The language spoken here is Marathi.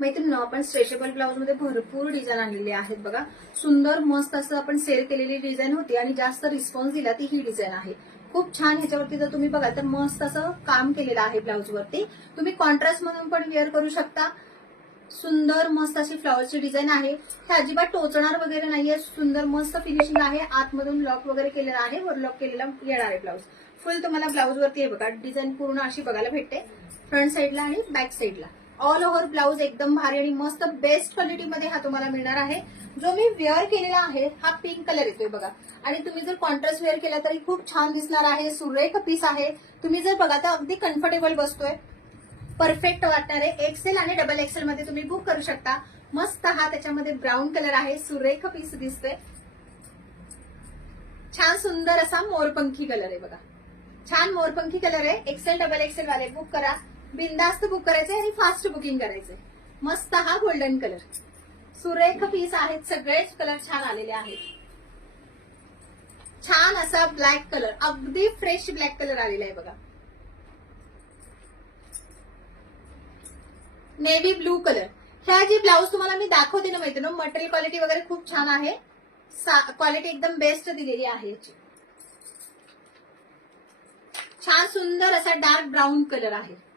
मैत्रिणी, आपण स्ट्रेचेबल ब्लाउज मध्ये भरपूर डिझाईन आणलेली आहेत बघा. सुंदर मस्त असं आपण सेल केलेली डिझाईन होती आणि जास्त रिस्पॉन्स दिला ती ही डिझाईन आहे. खूप छान. ह्याच्यावरती जर तुम्ही बघाल तर मस्त असं काम केलेलं आहे ब्लाउज वरती. तुम्ही कॉन्ट्रास्ट म्हणून पण वेअर करू शकता. सुंदर मस्त अशी फ्लॉवरची डिझाईन आहे. हे अजिबात टोचणार वगैरे नाहीये. सुंदर मस्त फिनिशिंग आहे. आतमधून लॉक वगैरे केलेला आहे, वर लॉक केलेला येणार आहे ब्लाउज. फुल तुम्हाला ब्लाउज वरती आहे बघा डिझाईन पूर्ण अशी बघायला भेटते, फ्रंट साईडला आणि बॅक साईडला. ऑल ओव्हर ब्लाउज एकदम भारी आणि मस्त बेस्ट क्वालिटीमध्ये हा तुम्हाला मिळणार आहे. जो मी वेअर केलेला आहे हा पिंक कलर येतोय बघा, आणि तुम्ही जर कॉन्ट्रास्ट वेअर केला तरी खूप छान दिसणार आहे. सुरेख पीस आहे. तुम्ही जर बघा तर अगदी कम्फर्टेबल बसतोय, परफेक्ट वाटणार आहे. एक्सेल आणि डबल एक्सेल मध्ये तुम्ही बुक करू शकता. मस्त हा त्याच्यामध्ये ब्राऊन कलर आहे. सुरेख पीस दिसतोय. छान सुंदर असा मोरपंखी कलर आहे बघा. छान मोरपंखी कलर आहे. एक्सेल डबल एक्सेल वाले बुक करा. बिंदास्त बुक करायचंय आणि फास्ट बुकिंग करायचंय. मस्त हा गोल्डन कलर. सुरेख पीस आहेत. सगळेच कलर छान आलेले आहेत. छान असा ब्लॅक कलर, अगदी फ्रेश ब्लॅक कलर आलेला आहे बघा. Navy blue colour. ह्या जी ब्लाऊज तुम्हाला मी दाखवते ना मैत्रिणी, मटेरियल क्वालिटी वगैरे खूप छान आहे. क्वालिटी एकदम बेस्ट दिलेली आहे याची. छान सुंदर असा डार्क ब्राऊन कलर आहे.